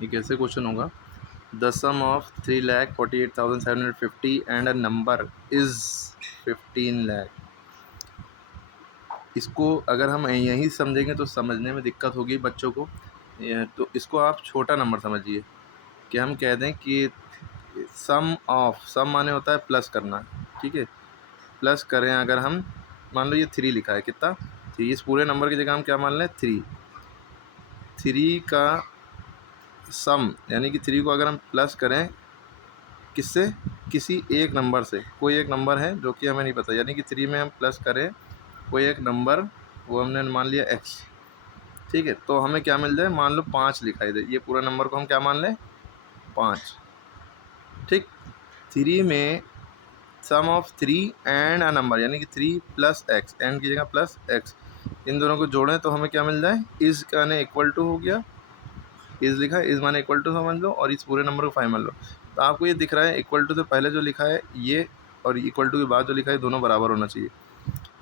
ये कैसे क्वेश्चन होगा? The sum of 3,48,750 and a number is 15 lakh. इसको अगर हम यहीं समझेंगे तो समझने में दिक्कत होगी बच्चों को। तो इसको आप छोटा नंबर समझिए कि हम कह दें कि सम ऑफ, सम माने होता है प्लस करना, ठीक है। प्लस करें अगर हम, मान लो ये 3 लिखा है, कितना 3, इस पूरे नंबर की जगह हम क्या मान लें 3 का सम, यानी कि 3 को अगर हम प्लस करें किससे, किसी एक नंबर से, कोई एक नंबर है जो कि हमें नहीं पता, यानी कि 3 में हम प्लस करें कोई एक नंबर, वो हमने मान लिया x, ठीक है। तो हमें क्या मिल जाए, मान लो 5 लिखा है, ये पूरा नंबर को हम क्या मान लें 5, ठीक। 3 में सम ऑफ 3 एंड अ नंबर, यानी कि 3 प्लस एक्स, एंड की जगह प्लस एक्स, इन दोनों को जोड़ें तो हमें क्या मिल जाए, इज़ का ने इक्वल टू हो गया, इज़ लिखा है, इज़ माने इक्वल टू समझ लो, और इस पूरे नंबर को 5 मान लो। तो आपको ये दिख रहा है इक्वल टू से पहले जो लिखा है ये, और इक्वल टू के बाद जो लिखा है, दोनों बराबर होना चाहिए।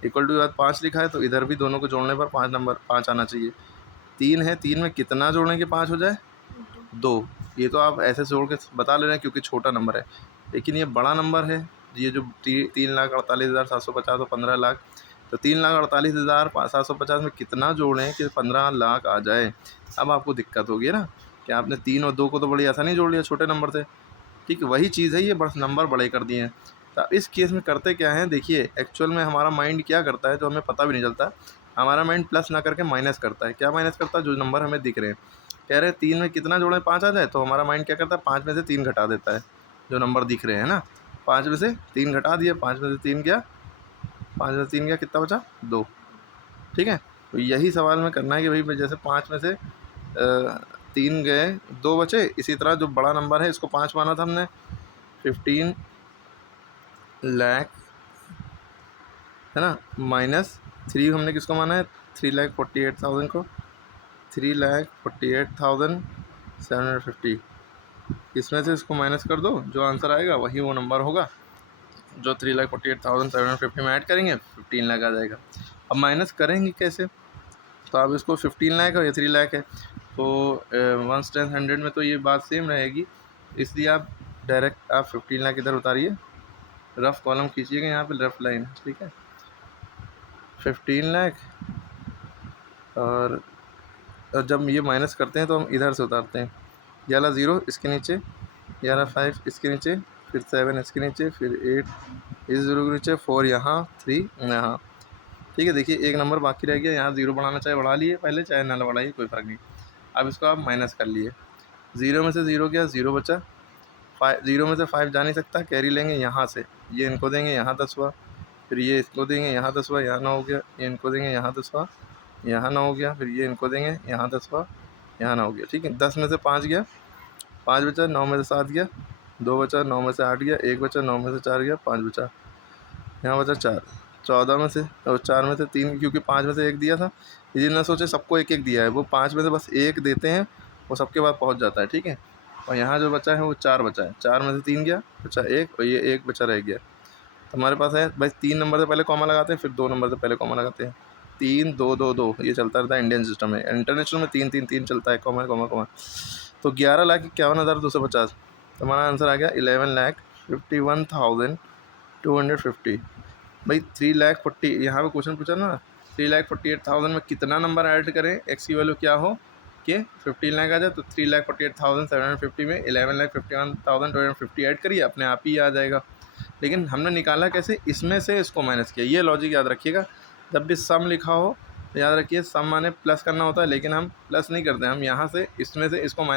इक्वल टू के बाद 5 लिखा है तो इधर भी दोनों को जोड़ने पर 5 आना चाहिए। 3 है, 3 में कितना जोड़ने के 5 हो जाए, 2। ये तो आप ऐसे जोड़ के बता ले रहे हैं क्योंकि छोटा नंबर है, लेकिन ये बड़ा नंबर है। ये जो 3,48,750 और 15 लाख, तो 3,48,750 में कितना जोड़ें कि 15 लाख आ जाए। अब आपको दिक्कत होगी ना कि आपने 3 और 2 को तो बड़ी आसानी जोड़ लिया छोटे नंबर से, ठीक है। वही चीज़ है, ये बस नंबर बड़े कर दिए हैं। तो इस केस में करते क्या है, देखिए एक्चुअल में हमारा माइंड क्या करता है जो हमें पता भी नहीं चलता। हमारा माइंड प्लस ना करके माइनस करता है। क्या माइनस करता है, जो नंबर हमें दिख रहे हैं, कह रहे हैं 3 में कितना जोड़ें 5 आ जाए, तो हमारा माइंड क्या करता है 5 में से 3 घटा देता है, जो नंबर दिख रहे हैं ना, 5 में से 3 घटा दिए, 5 में से 3 गया, 5 में से 3 गया, कितना बचा 2, ठीक है। तो यही सवाल में करना है कि भाई जैसे 5 में से 3 गए, 2 बचे, इसी तरह जो बड़ा नंबर है इसको 5 माना था हमने, 15 लाख है ना, माइनस 3 हमने किसको माना है, 3,48,000 को, 3,48,750, इसमें से इसको माइनस कर दो, जो आंसर आएगा वही वो नंबर होगा जो 3,48,750 में ऐड करेंगे 15 लाख आ जाएगा। अब माइनस करेंगे कैसे, तो आप इसको 15 लाख है, ये 3 लाख है, तो 1 10 100 में तो ये बात सेम रहेगी, इसलिए आप डायरेक्ट आप 15 लाख इधर उतारिए, रफ़ कॉलम खींचिएगा यहाँ पे, रफ़ लाइन, ठीक है। 15 लाख, और जब ये माइनस करते हैं तो हम इधर से उतारते हैं, ये वाला 0 इसके नीचे, ये वाला 5 इसके नीचे, फिर 7 इसके नीचे, फिर 8 इस 0 के नीचे, 4 यहाँ, 3 यहाँ, ठीक है। देखिए एक नंबर बाकी रह गया, यहाँ 0 बढ़ाना चाहे बढ़ा लिए पहले, चाहे ना बढ़ाइए, कोई फ़र्क नहीं। अब इसको आप माइनस कर लिए, 0 में से 0 गया, 0 बचा, 0 में से 5 जा नहीं सकता, कैरी लेंगे यहाँ से, ये इनको देंगे, यहाँ 10 हुआ, फिर ये इसको देंगे, यहाँ 10 हुआ, यहाँ 9 हो गया, ये इनको देंगे, यहाँ 10 हुआ, यहाँ 9 हो गया, फिर ये इनको देंगे, यहाँ 10 हुआ, यहाँ 9 हो गया, ठीक है। 10 में से 5 गया, 5 बचा, 9 में से 7 गया, 2 बचा, 9 में से 8 गया, 1 बचा, 9 में से 4 गया, 5 बचा, यहाँ बचा 4, 14 में से, और 4 में से 3, क्योंकि 5 में से 1 दिया था, ये ना सोचे सबको 1-1 दिया है, वो 5 में से बस 1 देते हैं, वो सबके बाद पहुँच जाता है, ठीक है। और यहाँ जो बचा है वो 4 बचा है, 4 में से 3 गया, बचा 1, और ये 1 बचा रह गया। तो हमारे पास है भाई 3 नंबर से पहले कॉमा लगाते हैं, फिर 2 नंबर से पहले कॉमा लगाते हैं, 3 2 2 2, ये चलता रहता है, इंडियन सिस्टम है। इंटरनेशनल में 3 3 3 चलता है, कॉमा कॉमा कॉमा। तो 11,51,250, तो हमारा आंसर आ गया 11,51,250। भाई 3,40,000, यहाँ पे क्वेश्चन पूछा ना, 3,48,000 में कितना नंबर ऐड करें, एक्स की वैल्यू क्या हो कि 15 लाख आ जाए, तो 3,48,750 में 11,51,250 ऐड करिए, अपने आप ही आ जाएगा। लेकिन हमने निकाला कैसे, इसमें से इसको माइनस किया, ये लॉजिक याद रखिएगा। जब भी सम लिखा हो तो याद रखिए सम माने प्लस करना होता है, लेकिन हम प्लस नहीं करते, हम यहाँ से इसमें से इसको माइनस